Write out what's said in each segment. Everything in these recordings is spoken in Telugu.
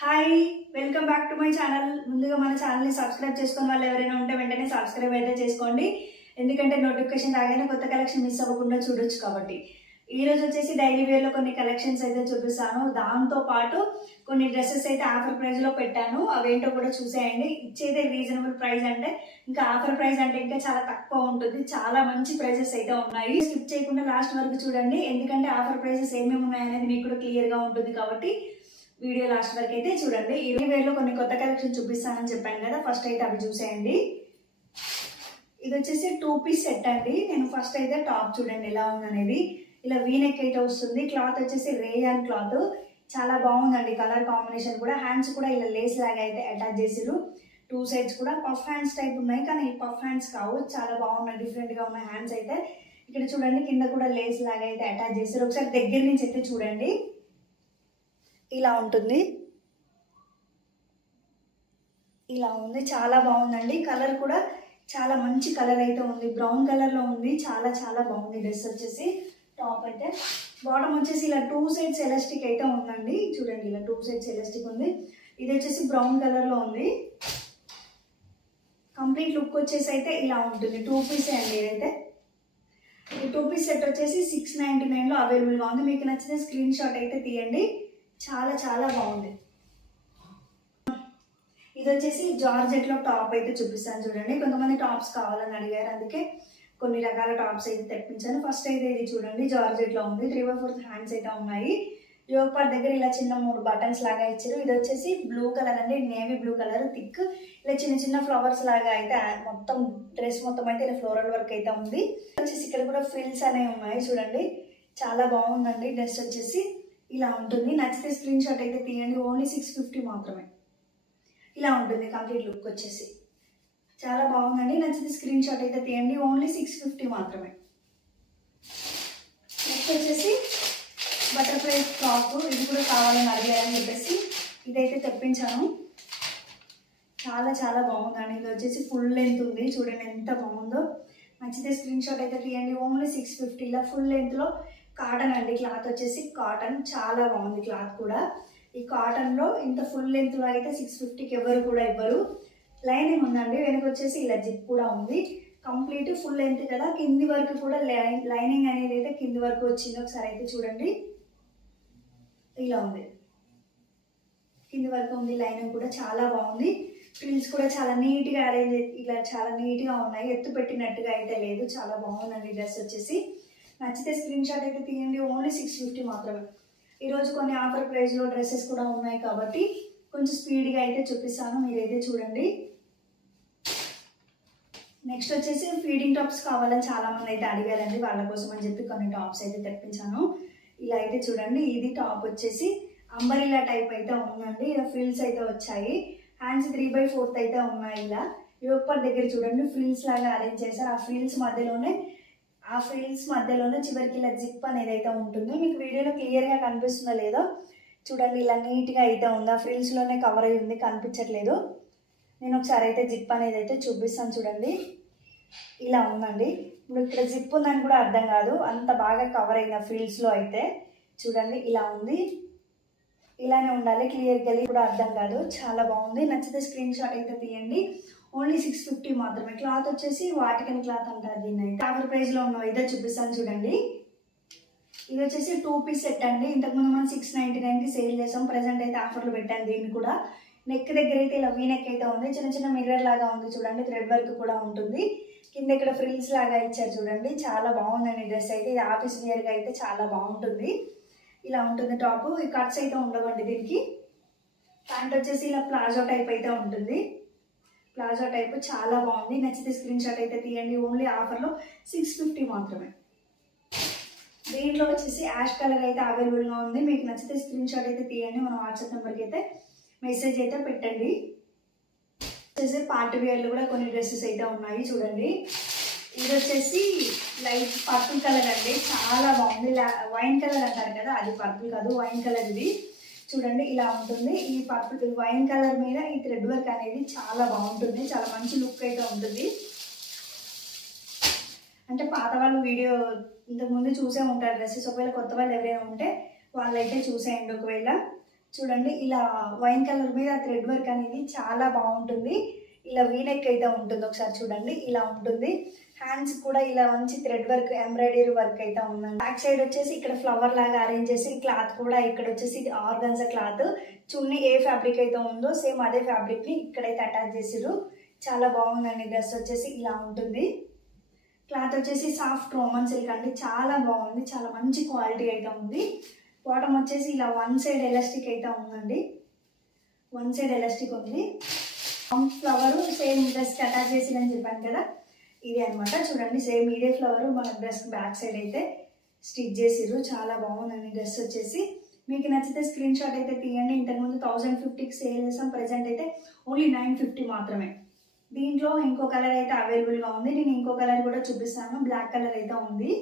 Hi, welcome back to my channel. ముందుగా మన ఛానల్ని సబ్స్క్రైబ్ చేసుకున్న వాళ్ళు ఎవరైనా ఉంటే వెంటనే సబ్స్క్రైబ్ అయితే చేసుకోండి. ఎందుకంటే నోటిఫికేషన్ రాగానే కొత్త కలెక్షన్ మిస్ అవ్వకుండా చూడొచ్చు కాబట్టి. ఈరోజు వచ్చేసి డైలీ వేర్లో కొన్ని కలెక్షన్స్ అయితే చూపిస్తాను. దాంతో పాటు కొన్ని డ్రెస్సెస్ అయితే ఆఫర్ ప్రైస్లో పెట్టాను. అవేంటో కూడా చూసేయండి. ఇచ్చేదే రీజనబుల్ ప్రైస్ అంటే ఇంకా ఆఫర్ ప్రైస్ అంటే ఇంకా చాలా తక్కువ ఉంటుంది. చాలా మంచి ప్రైజెస్ అయితే ఉన్నాయి. స్కిప్ చేయకుండా లాస్ట్ వరకు చూడండి. ఎందుకంటే ఆఫర్ ప్రైసెస్ ఏమేమి ఉన్నాయనేది మీకు కూడా క్లియర్గా ఉంటుంది కాబట్టి వీడియో లాస్ట్ వరకు అయితే చూడండి. ఈ వేర్లో కొన్ని కొత్త కలెక్షన్ చూపిస్తానని చెప్పాను కదా, ఫస్ట్ అయితే అవి చూసేయండి. ఇది వచ్చేసి 2 పీస్ సెట్ అండి. నేను ఫస్ట్ అయితే టాప్ చూడండి ఎలా ఉందనేది. ఇలా వీనెక్ అయితే వస్తుంది. క్లాత్ వచ్చేసి రేయాన్ క్లాత్, చాలా బాగుందండి. కలర్ కాంబినేషన్ కూడా. హ్యాండ్స్ కూడా ఇలా లేస్ లాగా అయితే అటాచ్ చేసిరు. 2 సైడ్స్ కూడా పఫ్ హ్యాండ్స్ టైప్ ఉన్నాయి, కానీ ఈ పఫ్ హ్యాండ్స్ కావు. చాలా బాగున్నాయి, డిఫరెంట్గా ఉన్నాయి హ్యాండ్స్ అయితే. ఇక్కడ చూడండి కింద కూడా లేస్ లాగా అయితే అటాచ్ చేసిరు. ఒకసారి దగ్గర నుంచి అయితే చూడండి. ఇలా ఉంటుంది, ఇలా ఉంది. చాలా బాగుందండి. కలర్ కూడా చాలా మంచి కలర్ అయితే ఉంది. బ్రౌన్ కలర్లో ఉంది. చాలా చాలా బాగుంది డ్రెస్ వచ్చేసి. టాప్ అయితే బాటమ్ వచ్చేసి ఇలా 2 సైడ్స్ ఎలాస్టిక్ అయితే ఉందండి. చూడండి ఇలా 2 సైడ్స్ ఎలాస్టిక్ ఉంది. ఇది వచ్చేసి బ్రౌన్ కలర్లో ఉంది. కంప్లీట్ లుక్ వచ్చేసి అయితే ఇలా ఉంటుంది. 2 పీసే అండి ఇదైతే. ఈ 2 పీస్ సెట్ వచ్చేసి 699లో అవైలబుల్గా ఉంది. మీకు నచ్చితే స్క్రీన్ షాట్ అయితే తీయండి. చాలా చాలా బాగుంది. ఇది వచ్చేసి జార్జెట్లో టాప్ అయితే చూపిస్తాను చూడండి. కొంతమంది టాప్స్ కావాలని అడిగారు, అందుకే కొన్ని రకాల టాప్స్ అయితే తెప్పించాను. ఫస్ట్ అయితే ఇది చూడండి, జార్జెట్లో ఉంది. 3/4 హ్యాండ్స్ అయితే ఉన్నాయి. యోగ్ పార్ట్ దగ్గర ఇలా చిన్న 3 బటన్స్ లాగా ఇచ్చారు. ఇది వచ్చేసి బ్లూ కలర్ అండి, నేవీ బ్లూ కలర్ థిక్. ఇలా చిన్న చిన్న ఫ్లవర్స్ లాగా అయితే మొత్తం డ్రెస్ మొత్తం అయితే ఇలా ఫ్లోరల్ వర్క్ అయితే ఉంది. వచ్చేసి ఇక్కడ కూడా ఫ్రిల్స్ అనేవి ఉన్నాయి చూడండి. చాలా బాగుందండి డ్రెస్ వచ్చేసి. ఇలా ఉంటుంది. నచ్చితే స్క్రీన్ షాట్ అయితే తీయండి. ఓన్లీ 650 మాత్రమే. ఇలా ఉంటుంది కంప్లీట్ లుక్ వచ్చేసి. చాలా బాగుందండి. నచ్చితే స్క్రీన్ షాట్ అయితే తీయండి. ఓన్లీ 650 మాత్రమే. నెక్స్ట్ వచ్చేసి బటర్ఫ్లై ఫ్రాక్. ఇది కూడా కావాలని అడిగారని చెప్పేసి ఇదైతే తెప్పించాను. చాలా చాలా బాగుందండి. ఇది వచ్చేసి ఫుల్ లెంత్ ఉంది. చూడండి ఎంత బాగుందో. నచ్చితే స్క్రీన్ షాట్ అయితే తీయండి. ఓన్లీ 650. ఇలా ఫుల్ లెంత్లో కాటన్ అండి. క్లాత్ వచ్చేసి కాటన్, చాలా బాగుంది క్లాత్ కూడా. ఈ కాటన్లో ఇంత ఫుల్ లెంత్లో అయితే 650కి ఎవరు కూడా ఇవ్వరు. లైనింగ్ ఉందండి. వెనక వచ్చేసి ఇలా జిప్ కూడా ఉంది. కంప్లీట్ ఫుల్ లెంత్ కదా, కింది వరకు కూడా లైనింగ్ అనేది అయితే కింది వరకు వచ్చింది. ఒకసారి అయితే చూడండి. ఇలా ఉంది, కింది వరకు ఉంది. లైనింగ్ కూడా చాలా బాగుంది. ఫ్రిల్స్ కూడా చాలా నీట్గా అరేంజ్, ఇలా చాలా నీట్గా ఉన్నాయి. ఎత్తు పెట్టినట్టుగా అయితే లేదు. చాలా బాగుందండి డ్రెస్ వచ్చేసి. నచ్చితే స్క్రీన్ షాట్ అయితే తీయండి. ఓన్లీ 650 మాత్రమే. ఈరోజు కొన్ని ఆఫర్ ప్రైస్లో డ్రెస్సెస్ కూడా ఉన్నాయి కాబట్టి కొంచెం స్పీడ్గా అయితే చూపిస్తాను, మీరైతే చూడండి. నెక్స్ట్ వచ్చేసి ఫీడింగ్ టాప్స్ కావాలని చాలామంది అయితే అడిగారండి. వాళ్ళ కోసం అని చెప్పి కొన్ని టాప్స్ అయితే తెప్పించాను. ఇలా అయితే చూడండి. ఇది టాప్ వచ్చేసి అంబరిలా టైప్ అయితే ఉందండి. ఇలా ఫ్రిల్స్ అయితే వచ్చాయి. హ్యాండ్స్ 3/4 అయితే ఉన్నాయి. ఇలా యోగపర్ దగ్గర చూడండి ఫ్రిల్స్ లాగా అరేంజ్ చేశారు. ఆ ఫ్రిల్స్ మధ్యలోనే చివరికి ఇలా జిప్ అనేది అయితే ఉంటుంది. మీకు వీడియోలో క్లియర్గా కనిపిస్తుందో లేదో చూడండి. ఇలా నీట్గా అయితే ఉంది. ఆ ఫ్రిల్స్లోనే కవర్ అయ్యి ఉంది, కనిపించట్లేదు. నేను ఒకసారి అయితే జిప్ అనేది అయితే చూపిస్తాను చూడండి. ఇలా ఉందండి. ఇప్పుడు ఇక్కడ జిప్ ఉందని కూడా అర్థం కాదు, అంత బాగా కవర్ అయిన ఫ్రిల్స్లో అయితే చూడండి. ఇలా ఉంది. ఇలానే ఉండాలి, క్లియర్గా కూడా అర్థం కాదు. చాలా బాగుంది. నచ్చితే స్క్రీన్ షాట్ అయితే తీయండి. ఓన్లీ 650 మాత్రమే. క్లాత్ వచ్చేసి వాటికన్ క్లాత్ అంటారు దీన్ని. అయితే ఆఫర్ ప్రైస్లో ఉన్న ఇదే చూపిస్తాను చూడండి. ఇది వచ్చేసి 2 పీస్ సెట్ అండి. ఇంతకుముందు మనం 699కి సేల్ చేసాం. ప్రజెంట్ అయితే ఆఫర్లు పెట్టాను దీన్ని కూడా. నెక్ దగ్గర అయితే ఇలా వీనెక్ అయితే ఉంది. చిన్న చిన్న మిర్రర్ లాగా ఉంది చూడండి. థ్రెడ్ వర్క్ కూడా ఉంటుంది. కింద ఇక్కడ ఫ్రిల్స్ లాగా ఇచ్చారు చూడండి. చాలా బాగుందండి డ్రెస్ అయితే. ఇది ఆఫీస్ వేర్గా అయితే చాలా బాగుంటుంది. ఇలా ఉంటుంది టాప్. ఈ కట్స్ అయితే ఉండవండి దీనికి. ప్యాంట్ వచ్చేసి ఇలా ప్లాజో టైప్ అయితే ఉంటుంది. ప్లాజో టైప్ చాలా బాగుంది. నచ్చితే స్క్రీన్ షాట్ అయితే తీయండి. ఓన్లీ ఆఫర్లో 650 మాత్రమే. దీంట్లో వచ్చేసి యాష్ కలర్ అయితే అవైలబుల్గా ఉంది. మీకు నచ్చితే స్క్రీన్ షాట్ అయితే తీయండి. మన వాట్సాప్ నెంబర్కి అయితే మెసేజ్ అయితే పెట్టండి. వచ్చేసి పార్టీ వేర్లు కూడా కొన్ని డ్రెస్సెస్ అయితే ఉన్నాయి చూడండి. ఇది వచ్చేసి లైట్ పర్పుల్ కలర్ అండి. చాలా బాగుంది. వైన్ కలర్ అంటారు కదా, అది పర్పుల్ కాదు, వైన్ కలర్ ఇది. చూడండి ఇలా ఉంటుంది. ఈ పర్పుల్ వైన్ కలర్ మీద ఈ థ్రెడ్ వర్క్ అనేది చాలా బాగుంటుంది. చాలా మంచి లుక్ అయితే ఉంటుంది. అంటే పాత వాళ్ళు వీడియో ఇంతకుముందు చూసే ఉంటారు డ్రెస్సెస్. ఒకవేళ కొత్త వాళ్ళు ఎవరైనా ఉంటే వాళ్ళైతే చూసేయండి. ఒకవేళ చూడండి ఇలా వైన్ కలర్ మీద థ్రెడ్ వర్క్ అనేది చాలా బాగుంటుంది. ఇలా వీనెక్ అయితే ఉంటుంది, ఒకసారి చూడండి ఇలా ఉంటుంది. హ్యాండ్స్ కూడా ఇలా మంచి థ్రెడ్ వర్క్ ఎంబ్రాయిడరీ వర్క్ అయితే ఉందండి. బ్యాక్ సైడ్ వచ్చేసి ఇక్కడ ఫ్లవర్ లాగా అరేంజ్ చేసి క్లాత్ కూడా ఇక్కడ వచ్చేసి ఆర్గన్జా క్లాత్, చున్నీ ఏ ఫ్యాబ్రిక్ అయితే ఉందో సేమ్ అదే ఫ్యాబ్రిక్ ని ఇక్కడైతే అటాచ్ చేసిరు. చాలా బాగుందండి. డ్రెస్ వచ్చేసి ఇలా ఉంటుంది. క్లాత్ వచ్చేసి సాఫ్ట్ రోమన్ సిల్క్ అండి, చాలా బాగుంది, చాలా మంచి క్వాలిటీ అయితే ఉంది. బాటమ్ వచ్చేసి ఇలా వన్ సైడ్ ఎలాస్టిక్ అయితే ఉందండి, వన్ సైడ్ ఎలాస్టిక్ ఉంది. ఫ్లవర్ సేమ్ డ్రెస్కి అటాచ్ చేసిరని చెప్పాను కదా, ఇది అనమాట. చూడండి సేమ్ ఇదే ఫ్లవర్ మన డ్రెస్ బ్యాక్ సైడ్ అయితే స్టిచ్ చేసిర్రు. చాలా బాగుందండి డ్రెస్ వచ్చేసి. మీకు నచ్చితే స్క్రీన్ షాట్ అయితే తీయండి. ఇంతకుముందు 1050కి సేల్ చేసాం, ప్రెజెంట్ అయితే ఓన్లీ 950 మాత్రమే. దీంట్లో ఇంకో కలర్ అయితే అవైలబుల్గా ఉంది, నేను ఇంకో కలర్ కూడా చూపిస్తాను. బ్లాక్ కలర్ అయితే ఉంది.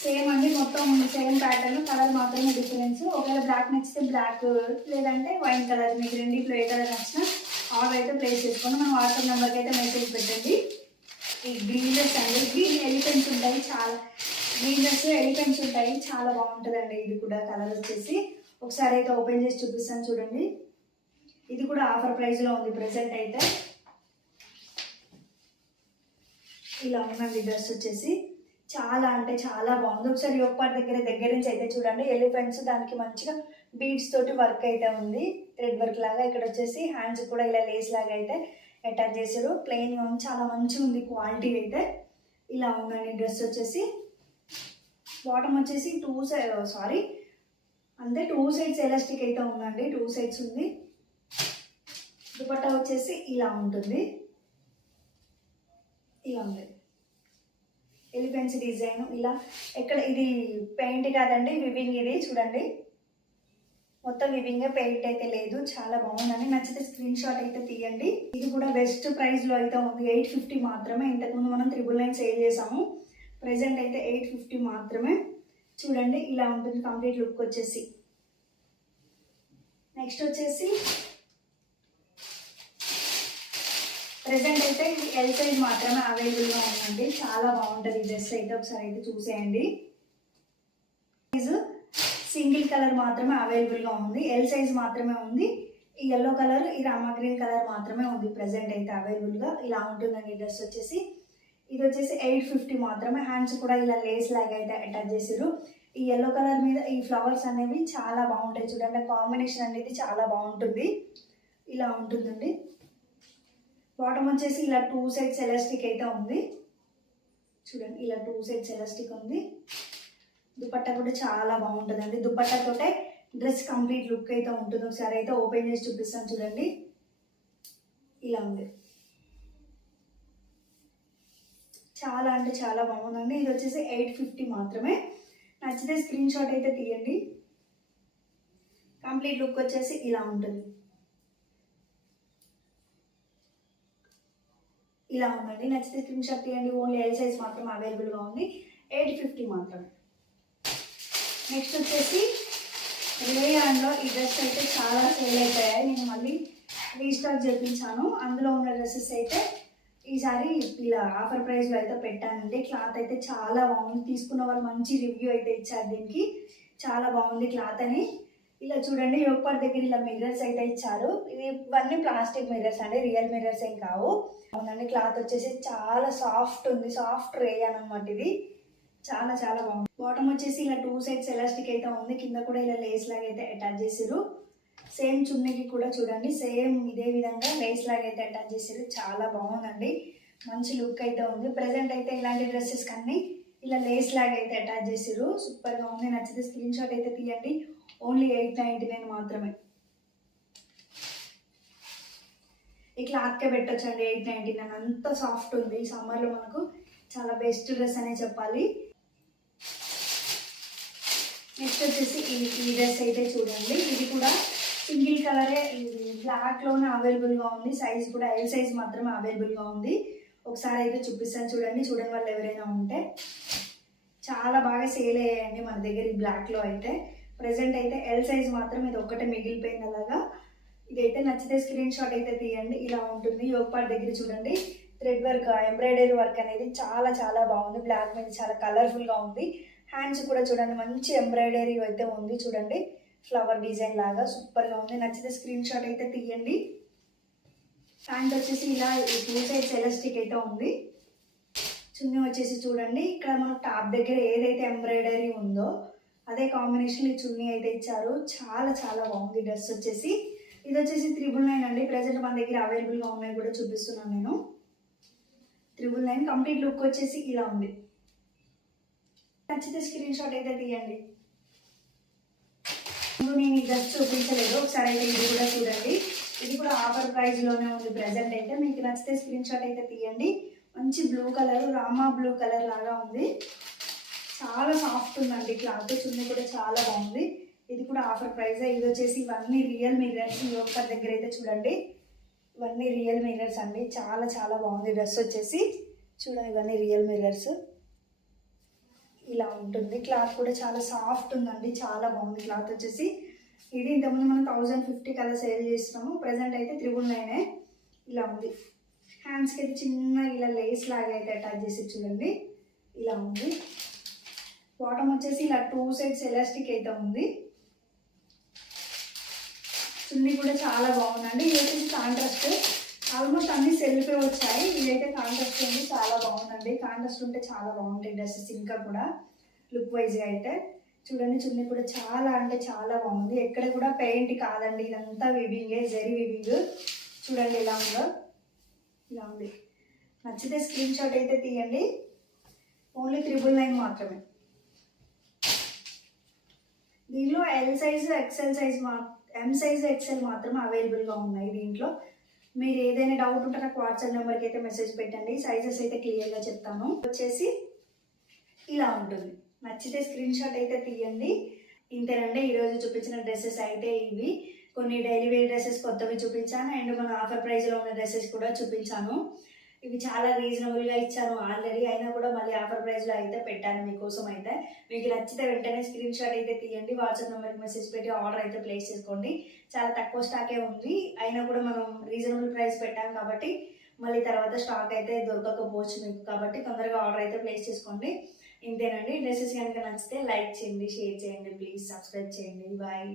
సేమ్ అండి, మొత్తం సేమ్ ప్యాటర్న్, కలర్ మాత్రమే డిఫరెన్స్. ఒకవేళ బ్లాక్ నచ్చితే బ్లాక్, లేదంటే వైన్ కలర్, మీకు రెండిట్లో ఏ కలర్ నచ్చినా ఆర్డర్ అయితే ప్లేస్ చేసుకోండి. మన వాట్సాప్ నెంబర్కి అయితే మెసేజ్ పెట్టండి. ఈ గ్రీన్ డ్రెస్ అండి, గ్రీన్ ఎలిఫెంట్స్ ఉంటాయి, చాలా గ్రీన్ డ్రెస్ ఎలిఫెంట్స్ ఉంటాయి, చాలా బాగుంటుందండి. ఇది కూడా కలర్ వచ్చేసి ఒకసారి అయితే ఓపెన్ చేసి చూపిస్తాను చూడండి. ఇది కూడా ఆఫర్ ప్రైస్లో ఉంది ప్రెసెంట్ అయితే. ఇలా ఉందండి డ్రెస్ వచ్చేసి, చాలా అంటే చాలా బాగుంది. ఒకసారి యోగ్ పార్ట్ దగ్గర నుంచి అయితే చూడండి. ఎలిఫెంట్స్ దానికి మంచిగా బీడ్స్ తోటి వర్క్ అయితే ఉంది, థ్రెడ్ వర్క్ లాగా. ఇక్కడ వచ్చేసి హ్యాండ్స్ కూడా ఇలా లేస్ లాగా అయితే అటాచ్ చేశారు. ప్లెయిన్గా ఉంది, చాలా మంచిగా ఉంది క్వాలిటీ అయితే. ఇలా ఉందండి డ్రెస్ వచ్చేసి. బాటమ్ వచ్చేసి టూ సైడ్స్ ఎలాస్టిక్ అయితే ఉందండి, 2 సైడ్స్ ఉంది. దుపట్టా వచ్చేసి ఇలా ఉంటుంది, ఇలా ఉంది ఎలిఫెంట్స్ డిజైన్. ఇలా ఎక్కడ ఇది పెయింట్ కాదండి, వివింగ్. ఇది చూడండి మొత్తం వివింగ్, పెయింట్ అయితే లేదు. చాలా బాగుందండి. నచ్చితే స్క్రీన్ షాట్ అయితే తీయండి. ఇది కూడా బెస్ట్ ప్రైస్లో అయితే ఉంది, 850 మాత్రమే. ఇంతకుముందు మనం 999 సేల్ చేసాము, ప్రెసెంట్ అయితే 850 మాత్రమే. చూడండి ఇలా ఉంటుంది కంప్లీట్ లుక్ వచ్చేసి. నెక్స్ట్ వచ్చేసి ప్రెసెంట్ అయితే ఇది ఎల్ సైజ్ మాత్రమే అవైలబుల్గా ఉందండి. చాలా బాగుంటుంది ఈ డ్రెస్ అయితే, ఒకసారి అయితే చూసేయండి. సైజ్ సింగిల్ కలర్ మాత్రమే అవైలబుల్గా ఉంది, ఎల్ సైజ్ మాత్రమే ఉంది. ఈ ఎల్లో కలర్, ఈ రామా గ్రీన్ కలర్ మాత్రమే ఉంది ప్రెసెంట్ అయితే అవైలబుల్గా. ఇలా ఉంటుందండి ఈ డ్రెస్ వచ్చేసి. ఇది వచ్చేసి 850 మాత్రమే. హ్యాండ్స్ కూడా ఇలా లేస్ లాగా అయితే అటాచ్ చేసారు. ఈ ఎల్లో కలర్ మీద ఈ ఫ్లవర్స్ అనేవి చాలా బాగుంటాయి చూడండి, కాంబినేషన్ అనేది చాలా బాగుంటుంది. ఇలా ఉంటుందండి. బాటమ్ వచ్చేసి ఇలా 2 సైడ్స్ ఎలాస్టిక్ అయితే ఉంది, చూడండి ఇలా 2 సైడ్స్ ఎలాస్టిక్ ఉంది. దుపట్టా కూడా చాలా బాగుంటుందండి. దుపట్టాతోటే డ్రెస్ కంప్లీట్ లుక్ అయితే ఉంటుంది. ఒకసారి అయితే ఓపెన్ చేసి చూపిస్తాను చూడండి. ఇలా ఉంది, చాలా అంటే చాలా బాగుందండి. ఇది వచ్చేసి 850 మాత్రమే. నచ్చితే స్క్రీన్ షాట్ అయితే తీయండి. కంప్లీట్ లుక్ వచ్చేసి ఇలా ఉంటుంది, ఇలా ఉందండి. నచ్చితే స్క్రీన్ షాట్ తీయండి. ఓన్లీ ఎల్ సైజ్ మాత్రం అవైలబుల్గా ఉంది, 850 మాత్రమే. నెక్స్ట్ వచ్చేసి రేయాన్లో ఈ డ్రెస్ అయితే చాలా సేల్ అయిపోయాయి, నేను మళ్ళీ రీస్టాక్ చేయించాను. అందులో ఉన్న డ్రెస్సెస్ అయితే ఈసారి ఇలా ఆఫర్ ప్రైస్లో అయితే పెట్టానండి. క్లాత్ అయితే చాలా బాగుంది, తీసుకున్న వాళ్ళు మంచి రివ్యూ అయితే ఇచ్చారు దీనికి, చాలా బాగుంది క్లాత్ అని. ఇలా చూడండి యోగపాట్ దగ్గర ఇలా మిర్రర్స్ అయితే ఇచ్చారు. ఇవన్నీ ప్లాస్టిక్ మిర్రర్స్ అండి, రియల్ మిర్రర్స్ ఏం కావు. అవునండి. క్లాత్ వచ్చేసి చాలా సాఫ్ట్ ఉంది, సాఫ్ట్ రేయాన్ అనమాట ఇది, చాలా చాలా బాగుంది. బాటమ్ వచ్చేసి ఇలా 2 సైడ్స్ ఎలాస్టిక్ అయితే ఉంది, కింద కూడా ఇలా లేస్ లాగా అయితే అటాచ్ చేసారు. సేమ్ చున్నీకి కూడా చూడండి సేమ్ ఇదే విధంగా లేస్ లాగా అయితే అటాచ్ చేసారు. చాలా బాగుందండి, మంచి లుక్ అయితే ఉంది. ప్రెసెంట్ అయితే ఇలాంటి డ్రెస్సెస్ కన్నీ ఇలా లేస్ లాగా అయితే అటాచ్ చేసారు, సూపర్గా ఉంది. నచ్చితే స్క్రీన్ షాట్ అయితే తీయండి. ఓన్లీ 899 మాత్రమే. ఈ క్లాత్కే పెట్టొచ్చండి 899, అంత సాఫ్ట్ ఉంది. సమ్మర్లో మనకు చాలా బెస్ట్ డ్రెస్ అనే చెప్పాలి. నెక్స్ట్ వచ్చేసి ఈ డ్రెస్ అయితే చూడండి, ఇది కూడా సింగిల్ కలరే, బ్లాక్లోనే అవైలబుల్గా ఉంది. సైజ్ కూడా ఎల్ సైజ్ మాత్రమే అవైలబుల్గా ఉంది. ఒకసారి అయితే చూపిస్తాను చూడండి, చూడని వాళ్ళు ఎవరైనా ఉంటే. చాలా బాగా సేల్ అయ్యాయండి మన దగ్గర ఈ బ్లాక్లో అయితే. ప్రెసెంట్ అయితే ఎల్ సైజ్ మాత్రం ఇది ఒక్కటే మిగిలిపోయింది అలాగా. ఇదైతే నచ్చితే స్క్రీన్ షాట్ అయితే తీయండి. ఇలా ఉంటుంది. యోగపాట్ దగ్గర చూడండి థ్రెడ్ వర్క్, ఎంబ్రాయిడరీ వర్క్ అనేది చాలా చాలా బాగుంది. బ్లాక్ మీద చాలా కలర్ఫుల్గా ఉంది. హ్యాండ్స్ కూడా చూడండి మంచి ఎంబ్రాయిడరీ అయితే ఉంది చూడండి. ఫ్లవర్ డిజైన్ లాగా సూపర్గా ఉంది. నచ్చితే స్క్రీన్ షాట్ అయితే తీయండి. ప్యాంట్ వచ్చేసి ఇలా 2 సైడ్స్ ఎలాస్టిక్ అయితే ఉంది. చున్నీ వచ్చేసి చూడండి, ఇక్కడ మనం టాప్ దగ్గర ఏదైతే ఎంబ్రాయిడరీ ఉందో అదే కాంబినేషన్ ఈ చున్నీ అయితే ఇచ్చారు. చాలా చాలా బాగుంది డ్రెస్ వచ్చేసి. ఇది వచ్చేసి 999 అండి. ప్రజెంట్ మన దగ్గర అవైలబుల్గా ఉన్నాయి కూడా చూపిస్తున్నాను నేను. 999 కంప్లీట్ లుక్ వచ్చేసి ఇలా ఉంది. నచ్చితే స్క్రీన్ షాట్ అయితే తీయండి. నేను ఈ డ్రెస్ చూపించలేదు, ఒకసారి అయితే ఇది కూడా చూడండి. ఇది కూడా ఆఫర్ ప్రైస్లోనే ఉంది ప్రజెంట్ అయితే. మీకు నచ్చితే స్క్రీన్ షాట్ అయితే తీయండి. మంచి blue colour, Rama blue colour లాగా ఉంది. చాలా సాఫ్ట్ ఉందండి క్లాత్. చున్నీ కూడా చాలా బాగుంది. ఇది కూడా ఆఫర్ ప్రైస్. ఇది వచ్చేసి ఇవన్నీ రియల్ మిర్రర్స్. ఈ ఒక్క దగ్గర అయితే చూడండి, ఇవన్నీ రియల్ మిర్రర్స్ అండి. చాలా చాలా బాగుంది డ్రెస్ వచ్చేసి. చూడండి ఇవన్నీ రియల్ మిర్రర్స్. ఇలా ఉంటుంది. క్లాత్ కూడా చాలా సాఫ్ట్ ఉందండి, చాలా బాగుంది క్లాత్ వచ్చేసి. ఇది ఇంతకుముందు మనం 1050 కదా సేల్ చేస్తున్నాము, ప్రజెంట్ అయితే 999. ఇలా ఉంది. హ్యాండ్స్కి అయితే చిన్న ఇలా లేస్ లాగా అయితే అటాచ్ చేసి చూడండి, ఇలా ఉంది. బాటమ్ వచ్చేసి ఇలా 2 సైడ్స్ ఎలాస్టిక్ అయితే ఉంది. చున్నీ కూడా చాలా బాగుందండి. ఇది వచ్చేసి కాంట్రాస్ట్. ఆల్మోస్ట్ అన్ని సెల్ఫే వచ్చాయి. ఇదైతే కాంట్రాస్ట్ ఉంది, చాలా బాగుందండి. కాంట్రాస్ట్ ఉంటే చాలా బాగుంటాయి డ్రెస్సెస్ ఇంకా కూడా లుక్ వైజ్గా అయితే. చూడండి చున్నీ కూడా చాలా అంటే చాలా బాగుంది. ఎక్కడ కూడా పెయింట్ కాదండి, ఇదంతా వివింగే, జరీ వివింగ్. చూడండి ఎలా ఉందో, ఇలా ఉంది. నచ్చితే స్క్రీన్ షాట్ అయితే తీయండి. ఓన్లీ 999 మాత్రమే. దీనిలో L size, XL size, M size, XL మాత్రమే అవైలబుల్గా ఉన్నాయి దీంట్లో. మీరు ఏదైనా డౌట్ ఉంటే నాకు వాట్సాప్ నెంబర్కి అయితే మెసేజ్ పెట్టండి, సైజెస్ అయితే క్లియర్గా చెప్తాను. వచ్చేసి ఇలా ఉంటుంది. నచ్చితే స్క్రీన్ షాట్ అయితే తీయండి. ఇంతేనండి ఈరోజు చూపించిన డ్రెస్సెస్ అయితే ఇవి. కొన్ని డైలీ వేర్ డ్రెస్సెస్ కొత్తవి చూపించాను, అండ్ మన ఆఫర్ ప్రైస్లో ఉన్న డ్రెస్సెస్ కూడా చూపించాను. ఇవి చాలా రీజనబుల్గా ఇచ్చాను ఆల్రెడీ, అయినా కూడా మళ్ళీ ఆఫర్ ప్రైస్లో అయితే పెట్టాను మీకోసం అయితే. మీకు నచ్చితే వెంటనే స్క్రీన్ షాట్ అయితే తీయండి, వాట్సాప్ నెంబర్కి మెసేజ్ పెట్టి ఆర్డర్ అయితే ప్లేస్ చేసుకోండి. చాలా తక్కువ స్టాకే ఉంది, అయినా కూడా మనం రీజనబుల్ ప్రైస్ పెట్టాం కాబట్టి మళ్ళీ తర్వాత స్టాక్ అయితే దొరకకపోవచ్చు మీకు, కాబట్టి తొందరగా ఆర్డర్ అయితే ప్లేస్ చేసుకోండి. ఇంతేనండి. డ్రెస్సెస్ కనుక నచ్చితే లైక్ చేయండి, షేర్ చేయండి, ప్లీజ్ సబ్స్క్రైబ్ చేయండి. బాయ్.